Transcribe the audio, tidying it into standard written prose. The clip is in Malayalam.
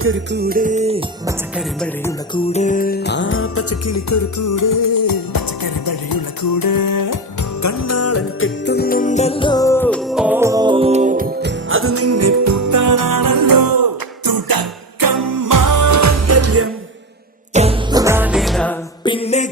പച്ചക്കിളിക്കൊരു കൂട് പച്ചക്കറി വഴിയുള്ള കൂട് ആ പച്ചക്കിളിക്കൊരു കൂട് പച്ചക്കറി വഴിയുള്ള കൂട് കണ്ണാളൻ കെട്ടുന്നുണ്ടല്ലോ അത് നിന്നെ പൂട്ടാനാണല്ലോ തുടക്കം മാംഗല്യം പിന്നെ